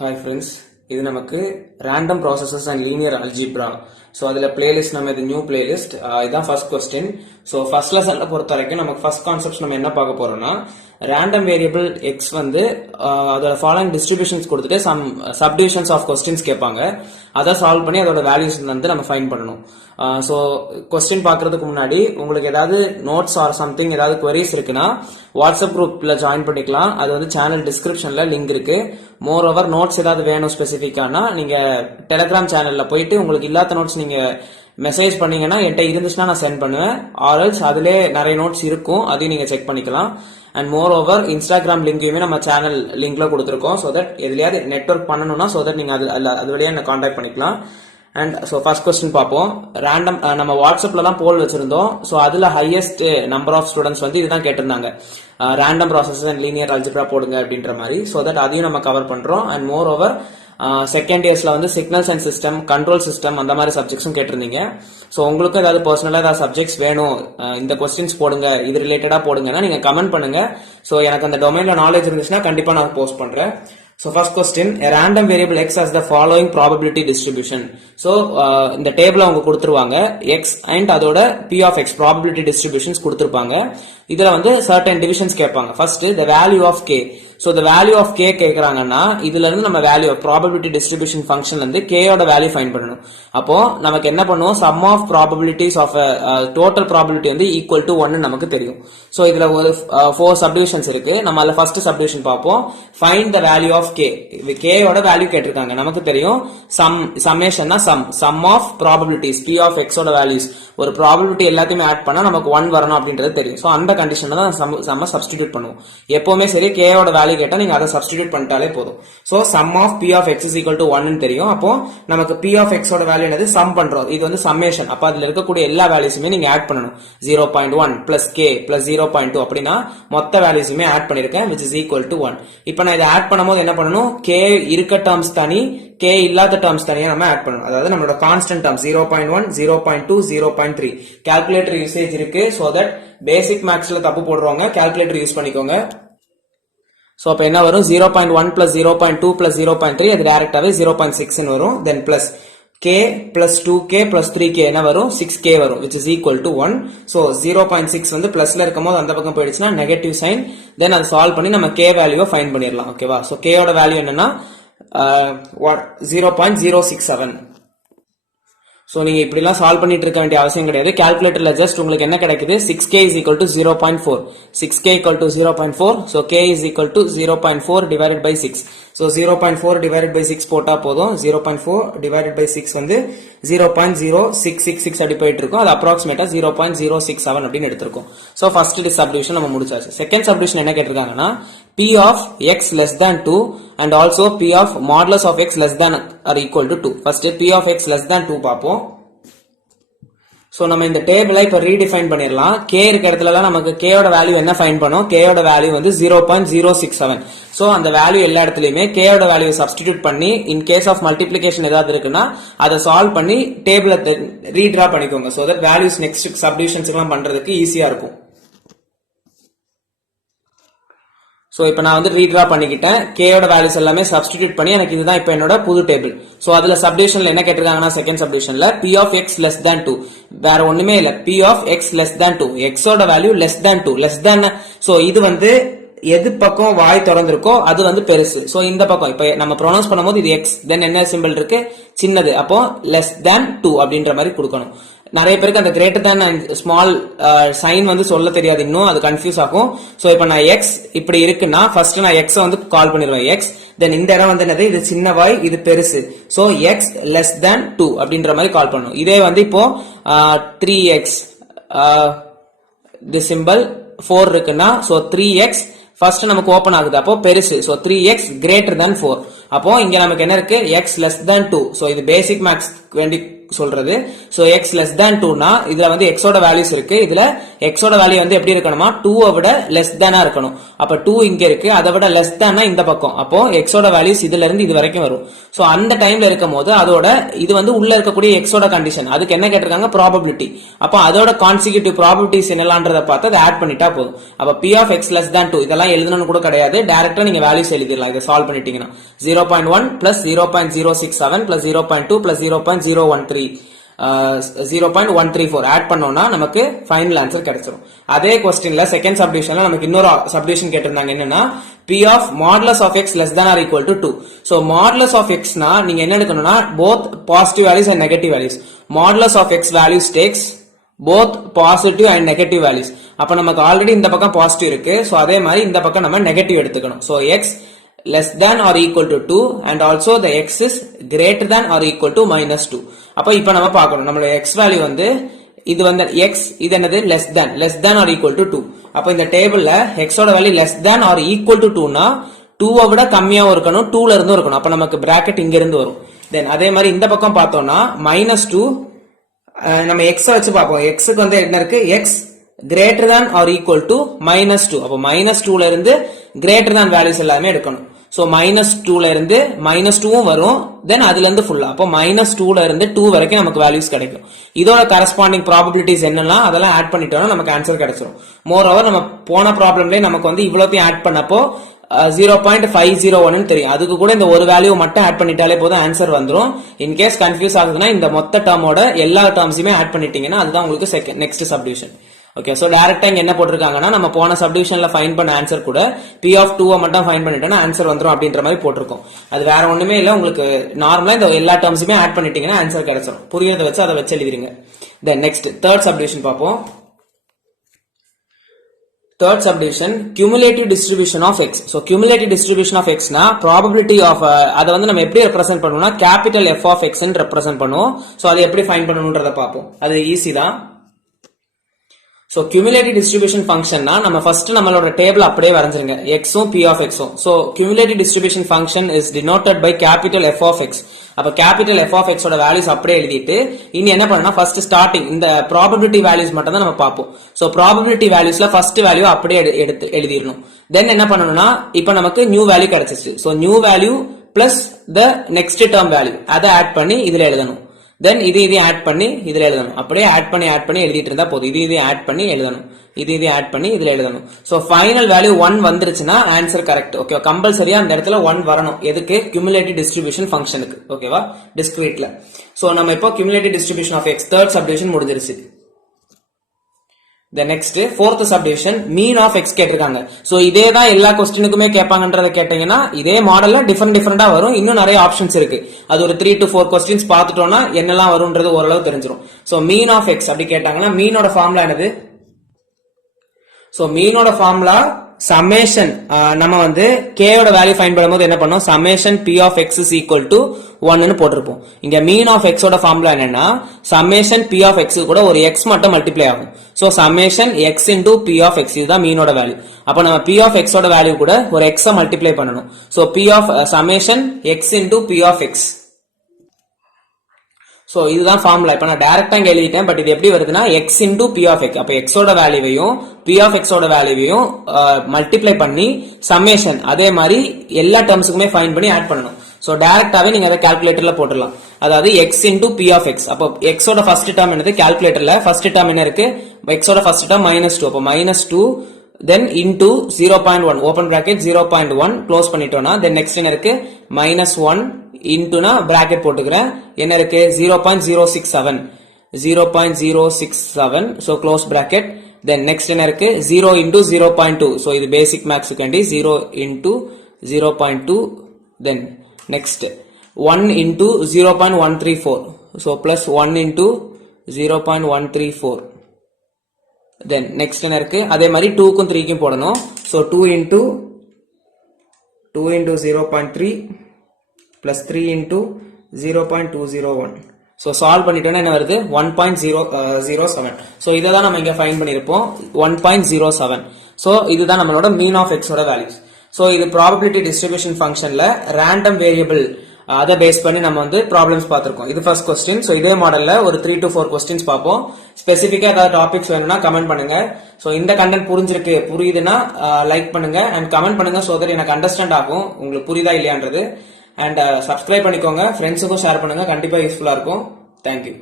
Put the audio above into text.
Hi friends, இது நமக்கு random processes and linear algebra. So அதுல playlist நம்ம இது new playlist. இதான் first question. So first lessonல பொறுத்த வரைக்கும் நமக்கு first concepts நம்ம என்ன பார்க்க போறோம்னா random variable x வந்து அதோட following distributions கொடுத்துட்டு some subdivisions of questions கேட்பாங்க. அதை சால்வ் பண்ணி அதோட வேல்யூஸ் வந்து நம்ம ஃபைண்ட் பண்ணணும். ஸோ கொஸ்டின் பார்க்கறதுக்கு முன்னாடி உங்களுக்கு ஏதாவது நோட்ஸ் ஆர் சம்திங் ஏதாவது குவரிஸ் இருக்குன்னா வாட்ஸ்அப் குரூப்ல ஜாயின் பண்ணிக்கலாம். அது வந்து சேனல் டிஸ்கிரிப்ஷன்ல லிங்க் இருக்கு. மோர் ஓவர் நோட்ஸ் ஏதாவது வேணும் ஸ்பெசிஃபிக்கானா நீங்க டெலிகிராம் சேனல்ல போயிட்டு உங்களுக்கு இல்லாத நோட்ஸ் நீங்க மெசேஜ் பண்ணீங்கன்னா என்கிட்ட இருந்துச்சுன்னா நான் சென்ட் பண்ணுவேன். ஆர்எல்ஸ் அதுல நிறைய நோட்ஸ் இருக்கும், அதையும் நீங்க செக் பண்ணிக்கலாம். அண்ட் மோர் ஓவர் இன்ஸ்டாகிராம் லிங்கையுமே நம்ம சேனல் லிங்க்ல கொடுத்துருக்கோம். ஸோ தட் எதுலையாவது நெட்வொர்க் பண்ணணும்னா ஸோ தட் நீங்க அது வழியா என்ன கான்டாக்ட் பண்ணிக்கலாம். அண்ட் ஸோ ஃபர்ஸ்ட் கொஸ்டின் பார்ப்போம். ரேண்டம் நம்ம வாட்ஸ்அப்ல தான் போல் வச்சிருந்தோம். ஸோ அதுல ஹையஸ்ட் நம்பர் ஆஃப் ஸ்டூடெண்ட்ஸ் வந்து இதுதான் கேட்டிருந்தாங்க, random processes and linear algebra போடுங்க அப்படின்ற மாதிரி. ஸோ தட் அதையும் நம்ம கவர் பண்றோம். அண்ட் மோர் ஓவர் செகண்ட் இயர்ஸ்ல வந்து signals and system, control system அந்த மாதிரி சப்ஜெக்ட்ஸும் கேட்டிருந்தீங்க. ஸோ உங்களுக்கு ஏதாவது பர்சனலா ஏதாவது சப்ஜெக்ட்ஸ் வேணும், இந்த கொஸ்டின்ஸ் போடுங்க, இது ரிலேட்டடா போடுங்கன்னா நீங்க கமெண்ட் பண்ணுங்க. ஸோ எனக்கு அந்த டொமைன்ல நாலேஜ் இருந்துச்சுன்னா கண்டிப்பா நான் போஸ்ட் பண்றேன். So first question, a random variable x has the following probability distribution. So இந்த டேபிள் அவங்க கொடுத்துருவாங்க x and அதோட p of x probability distributions கொடுத்திருப்பாங்க. இதுல வந்து certain divisions கேட்பாங்க. First the value of k. So the value of k கேக்குறாங்கன்னா இதுல இருந்து நம்ம value of probability distribution functionல இருந்து k ஓட வேல்யூ ஃபைண்ட் பண்ணணும். அப்போ நமக்கு என்ன பண்ணுவோம், sum of probabilities of a total probability வந்து equal to 1 நமக்கு தெரியும். So இதுல ஒரு 4 subdivisions இருக்கு. நம்ம அதுல first subdivision பார்ப்போம். Find the value of k. k ஓட வேல்யூ கேட்டிருக்காங்க. நமக்கு தெரியும் சம்மேஷன்னா sum of probabilities p of x ஓட வேல்யூஸ். ஒரு ப்ராபபிலிட்டி எல்லாத்தையுமே ஆட் பண்ணா நமக்கு 1 வரணும் அப்படின்றது தெரியும். சோ அந்த கண்டிஷன்ல தான் நம்ம சப்ஸ்டிடியூட் பண்ணுவோம். எப்பவுமே சரி k ஓட வேல்யூ கேட்டா நீங்க அதை சப்ஸ்டிடியூட் பண்ணிட்டாலே போதும். So sum of p of x is equal to 1 ன்னு தெரியும். அப்போ நமக்கு p of x ஓட வேல்யூ என்னது, சம் பண்றோம். இது வந்து சம்மேஷன். அப்ப அதுல இருக்கக்கூடிய எல்லா வேல்யூஸுமே நீங்க ஆட் பண்ணணும். 0.1 plus k plus 0.2 அப்படின்னா மொத்த வேல்யூஸுமே ஆட் பண்ணிருக்கேன், which is equal to 1. இப்போ நான் இதை ஆட் பண்ணும்போது என்ன பண்ணணும், k இருக்க டேர்ம்ஸ் தனி, k இல்லாத டேர்ம்ஸ் தனியா நம்ம ஆட் பண்ணணும். அதாவது நம்மளோட கான்ஸ்டன்ட் டேர்ம் 0.1 0.2 0.3 கால்குலேட்டர் யூசேஜ் இருக்கு. சோ தட் பேசிக் மேக்ஸ்ல தப்பு போடுறவங்க கால்குலேட்டர் யூஸ் பண்ணிக்கோங்க. சோ அப்ப என்ன வரும், 0.1 plus 0.2 plus 0.3 அது டைரக்டாவே 0.6 ன்னு வரும். தென் plus k plus 2k plus 3k என்ன வரும், 6k வரும், which is equal to 1. so 0.6 வந்து பிளஸ்ல இருக்கும்போது அந்த பக்கம் போயிடுச்சுன்னா நெகட்டிவ் சைன். தென் அதை சால்வ் பண்ணி நம்ம k வேல்யூவை ஃபைண்ட் பண்ணிடலாம். ஓகேவா? சோ k ஓட வேல்யூ என்னன்னா 0.067. சோ நீங்க இப்படி எல்லாம் சால்வ் பண்ணிட்டு இருக்க வேண்டிய அவசியம் கிடையாது. கால்குலேட்டர்ல ஜஸ்ட் உங்களுக்கு என்ன கிடைக்குது, 6k is equal to 0.4. 6k equal to 0.4. so k is equal to 0.4 divided by 6. so 0.4 divided by 6 போட்டா போதும். 0.4 divided by 6 வந்து 0.0666 அப்படி போயிட்டு இருக்கும். அது அப்ராக்சிமேட்டா 0.067 அப்படின்னு எடுத்திருக்கோம். சோ ஃபர்ஸ்ட் சப்டிவிஷன் நம்ம முடிச்சாச்சு. செகண்ட் சப்டிவிஷன் என்ன கேட்டிருக்காங்கன்னா p of x less than 2 and also p of modulus of x less than or equal to 2. first p of x less than 2 பாப்போம். சோ நம்ம இந்த டேபிளை இப்ப ரீடிஃபைன் பண்ணிரலாம். k இருக்க இடத்துலலாம் நமக்கு k ஓட வேல்யூ என்ன ஃபைண்ட் பண்ணோம், k ஓட வேல்யூ வந்து 0.067. சோ அந்த வேல்யூ எல்லா இடத்துலயுமே k ஓட வேல்யூ சப்ஸ்டிடியூட் பண்ணி இன் கேஸ் ஆஃப் மல்டிப்ளிகேஷன் ஏதாவது இருக்குன்னா அதை சால்வ் பண்ணி டேபிளை ரீட்ரா பண்ணிக்கோங்க. So that values next subdivisions எல்லாம் பண்றதுக்கு ஈஸியா இருக்கும். சோ இப்போ நான் வந்து ரீட்ரா பண்ணிக்கிட்டேன். k ஓட வேல்யூஸ் எல்லாமே சப்ஸ்டிடியூட் பண்ணி எனக்கு இதுதான் இப்போ என்னோட புது டேபிள். சோ அதுல சப்டிவிஷன்ல என்ன கேட்டிருக்காங்கன்னா second சப்டிவிஷன்ல p of x less than 2 வேற ஒண்ணுமே இல்ல, p of x less than 2, x ஓட value less than 2 less than. So இது வந்து எது பக்கம் வாய் திறந்திருக்கோ அது வந்து பெருசு. சோ இந்த பக்கம் இப்ப நம்ம ப்ரொனவுன்ஸ் பண்ணும்போது இது x, தென் என்ன சிம்பிள் இருக்கு, சின்னது. அப்போ லெஸ் தேன் 2 அப்படின்ற மாதிரி கொடுக்கணும். நிறைய பேருக்கு அந்த greater than and small sign வந்து சொல்ல தெரியாது, இன்னும் அது கன்ஃபியூஸ் ஆகும். சோ இப்போ நான் x இப்படி இருக்குன்னா ஃபர்ஸ்ட் நான் x வந்து கால் பண்ணிடுவேன் x, தென் இந்த இடம் வந்து என்னது, இது சின்ன வாய், இது பெருசு. சோ x லெஸ் தேன் 2 அப்படின்ற மாதிரி கால் பண்ணணும். இதே வந்து இப்போ 3x தி சிம்பிள் 4 இருக்குன்னா சோ 3x ஃபர்ஸ்ட் நமக்கு ஓபன் ஆகுது, அப்போ பெருசு. So 3x greater than 4. அப்போ இங்க நமக்கு என்ன இருக்கு, x less than 2. சோ இது பேசிக் மேக்ஸ் வேண்டி சொல்றது. சோ x less than 2 னா இதுல வந்து x ஓட வேல்யூஸ் இருக்கு. இதுல x ஓட வேல்யூ வந்து எப்படி இருக்கணுமா 2 விட லெஸ் தேனா இருக்கணும். அப்ப 2 இங்க இருக்கு, அதை விட லெஸ் தேனா இந்த பக்கம். அப்போ x ஓட வேல்யூஸ் இதுல இருந்து இது வரைக்கும் வரும். சோ அந்த டைம்ல இருக்கும்போது அதோட இது வந்து உள்ள இருக்கக்கூடிய x ஓட கண்டிஷன், அதுக்கு என்ன கேட்டிருக்காங்க ப்ராபபிலிட்டி. அப்போ அதோட கான்சிக்யூட்டிவ் ப்ராபபிலிட்டிஸ் என்னலாம்ன்றத பார்த்து அதை ஆட் பண்ணிட்டா போதும். அப்ப p of x less than 2 இதெல்லாம் எழுதணும்னு கூட கிடையாது, டைரக்டா நீங்க வேல்யூஸ் எழுதிடலாம். இதை சால்வ் பண்ணிட்டீங்கன்னா 0.1 plus 0.067 plus 0.2 plus 0.013 0.134 ஆட் பண்ணோம்னா நமக்கு ஃபைனல் ஆன்சர் கிடைச்சிரும். அதே क्वेश्चनல செகண்ட் சப்டிவிஷன்ல நமக்கு இன்னொரு சப்டிவிஷன் கேட்டிருந்தாங்க. என்னன்னா p of modulus of x less than or equal to 2. so modulus of x னா நீங்க என்ன எடுக்கணும்னா both positive values and negative values. modulus of x values takes both positive and negative values. அப்ப நமக்கு already இந்த பக்கம் positive இருக்கு, so அதே மாதிரி இந்த பக்கம் நம்ம நெகட்டிவ் எடுத்துக்கணும். so x less than or equal to 2 and also the x is greater than or equal to minus 2. அப்ப இப்ப நம்ம பார்க்கணும் நம்மளோட x வேல்யூ வந்து இது வந்து x, இது என்னது less than or equal to 2. அப்ப இந்த டேபிள்ல x ஓட value less than or equal to 2 னா 2 விட கம்மியாவும் இருக்கணும், 2 ல இருந்து இருக்கணும். அப்ப நமக்கு பிராக்கெட் இங்க இருந்து வரும். தென் அதே மாதிரி இந்த பக்கம் பார்த்தோம்னா -2 நம்ம x வச்சு பார்ப்போம். x க்கு வந்து என்ன இருக்கு, x greater than or equal to -2. அப்ப -2 ல இருந்து greater than வேல்யூஸ் எல்லாமே எடுக்கணும். சோ -2 ல இருந்து -2வும் வரும், தென் அதுல இருந்து ஃபுல்லா. அப்போ -2 ல இருந்து 2 வரைக்கும் நமக்கு வேல்யூஸ் கிடைக்கும். இதோட கரஸ்பாண்டிங் ப்ராபபிலிட்டிஸ் என்னலாம் அதெல்லாம் ஆட் பண்ணிட்டோம்னா நமக்கு ஆன்சர் கிடைச்சிரும். மோர் ஓவர் நம்ம போன ப்ராப்ளம்லயே நமக்கு வந்து இவ்வளோத்தையும் ஆட் பண்ணப்போ 0.501 தெரியும். அதுக்கு கூட இந்த ஒரு வேல்யூ மட்டும் ஆட் பண்ணிட்டாலே போதும் ஆன்சர் வந்துரும். இன்கேஸ் கன்ஃபியூஸ் ஆகுதுன்னா இந்த மொத்த டேர்மோட எல்லா டேர்ம்ஸுமே ஆட் பண்ணிட்டீங்கன்னா அதுதான் உங்களுக்கு நெக்ஸ்ட் சப்டிவிஷன். ஓகே, சோ டைரக்டா இங்க என்ன போட்டிருக்காங்கன்னா நம்ம போன சப்டிவிஷன்ல ஃபைண்ட் பண்ண ஆன்சர் கூட p of 2 மட்டும் ஃபைண்ட் பண்ணிட்டோம்னா ஆன்சர் வந்துரும் அப்படின்ற மாதிரி போட்டிருக்கோம். அது வேற ஒண்ணுமே இல்ல, உங்களுக்கு நார்மலா இந்த எல்லா டேர்ம்ஸுமே ஆட் பண்ணிட்டீங்கன்னா ஆன்சர் கிடைச்சிரும். புரியறத வச்சு அதை வச்சு எழுதிருங்க. தென் நெக்ஸ்ட் தேர்ட் சப்டிவிஷன் பார்ப்போம். Third subdivision cumulative distribution of x. so cumulative distribution of x னா probability of அத வந்து நம்ம எப்படி ரெப்ரசன்ட் பண்ணுவோம்னா capital F of x ன்னு ரெப்ரசன்ட் பண்ணுவோம். சோ அதை எப்படி ஃபைண்ட் பண்ணனும்ன்றத பாப்போம். அது ஈஸி தான். சோ cumulative distribution function னா நம்ம ஃபர்ஸ்ட் நம்மளோட டேபிள் அப்படியே வரைஞ்சிருங்க, x um p of x um. So cumulative distribution function is denoted by capital F of x. அப்ப capital F of x ஓட வேல்யூஸ் அப்படியே எழுதிட்டு இனி என்ன பண்ணனும்னா ஃபர்ஸ்ட் ஸ்டார்டிங் இந்த probability values மட்டும் தான் நம்ம பாப்போம். சோ probability valuesல ஃபர்ஸ்ட் வேல்யூ அப்படியே எடுத்து எழுதிரணும். தென் என்ன பண்ணனும்னா இப்போ நமக்கு நியூ வேல்யூ கிடைச்சிச்சு. So new value plus the next term value அதை ஆட் பண்ணி இதுல எழுதணும். தென் இது ஆட் பண்ணி இதுல எழுதணும். அப்படியே ஆட் பண்ணி எழுதிட்டு இருந்தா போதும். இது ஆட் பண்ணி எழுதணும், இது ஆட் பண்ணி இதுல எழுதணும். சோ ஃபைனல் வேல்யூ 1 வந்துருச்சுன்னா ஆன்சர் கரெக்ட். ஓகே, கம்பல்சரியா அந்த இடத்துல 1 வரணும். எதுக்கு, cumulative distribution ஃபங்க்ஷனுக்கு. ஓகேவா, டிஸ்கிரீட்ல. சோ நம்ம இப்போ cumulative distribution of x third subdivision முடிஞ்சிருச்சு. The next fourth subdivision mean of x கேட்டிருக்காங்க. சோ இதே தான் எல்லா क्वेश्चनக்குமே கேட்பாங்கன்றத கேட்டீங்கன்னா இதே மாடல்ல டிஃபரெண்டா வரும். இன்னும் நிறைய ஆப்ஷன்ஸ் இருக்கு. அது ஒரு 3 to 4 क्वेश्चंस பார்த்துட்டோம்னா என்னெல்லாம் வரும்ன்றது ஓரளவு தெரிஞ்சிரும். சோ mean of x அப்படி கேட்டாங்கன்னா மீனோட ஃபார்முலா என்னது? சோ மீனோட ஃபார்முலா summation. நம்ம வந்து k ஓட வேல்யூ ஃபைண்ட் பண்ணும்போது என்ன பண்ணோம், summation p of x is equal to 1 ன்னு போட்டிருப்போம். இங்க mean of x ஓட ஃபார்முலா என்னன்னா summation p of x கூட ஒரு x மட்டும் மல்டிப்ளை ஆகும். So summation x into p of x இதுதான் மீனோட வேல்யூ. அப்ப நம்ம p of x ஓட வேல்யூ கூட ஒரு x மல்டிப்ளை பண்ணனும். So p of summation x into p of x. So இதுதான் ஃபார்முலா. இப்ப நான் டைரக்டா இங்க எழுதிட்டேன், பட் இது எப்படி வருதுன்னா x into p of x. அப்ப x ஓட வேல்யூவையும் p of x ஓட வேல்யூவையும் மல்டிப்ளை பண்ணி சம்மேஷன் அதே மாதிரி எல்லா டேர்ம்ஸ்க்குமே ஃபைண்ட் பண்ணி ஆட் பண்ணனும். சோ டைரக்டாவே நீங்க அதை கால்குலேட்டர்ல போட்டுடலாம். அதாவது x into p of x. அப்ப x ஓட ஃபர்ஸ்ட் டேர்ம் என்னது, கால்குலேட்டர்ல ஃபர்ஸ்ட் டேர்ம் என்ன இருக்கு, x ஓட ஃபர்ஸ்ட் டேர்ம் -2. அப்ப -2 then into 0.1 open bracket 0.1 close பண்ணிட்டோம்னா then next என்ன இருக்கு, -1 இன்டுனா பிராக்கெட் போட்டுக்கிறேன், என்ன இருக்கு 0.067 so close bracket. then next என்ன இருக்கு 0 into 0.2. so இது basic maths காண்டி 0 into 0.2. then next 1 into 0.134. so plus 1 into 0.134. then next என்ன இருக்கு அதே மாதிரி 2 க்கும் 3 க்கும் போடணும். so 2 into 0.3 plus 3 into 0.201. so solve பண்ணிட்டோம்னா என்ன வருது 1.007. so இத தான் நம்ம இங்க ஃபைண்ட் பண்ணிருப்போம் 1.07. so இதுதான் நம்மளோட mean of x ஓட வேல்யூஸ். so இது probability distribution functionல random variable அதை பேஸ் பண்ணி நம்ம வந்து ப்ராப்ளம்ஸ் பார்த்திருக்கோம். இது ஃபர்ஸ்ட் கொஸ்டின். ஸோ இதே மாடல்ல ஒரு 3 to 4 கொஸ்டின்ஸ் பார்ப்போம். ஸ்பெசிஃபிக்கா ஏதாவது டாபிக்ஸ் வேணும்னா கமெண்ட் பண்ணுங்க. ஸோ இந்த கண்டென்ட் புரியுதுன்னா லைக் பண்ணுங்க அண்ட் கமெண்ட் பண்ணுங்க. ஸோ தட் எனக்கு அண்டர்ஸ்டாண்ட் ஆகும் உங்களுக்கு புரியுதா இல்லையான்றது. அண்ட் சப்ஸ்கிரைப் பண்ணிக்கோங்க, ஃப்ரெண்ட்ஸுக்கும் ஷேர் பண்ணுங்க, கண்டிப்பா யூஸ்ஃபுல்லா இருக்கும். தேங்க்யூ.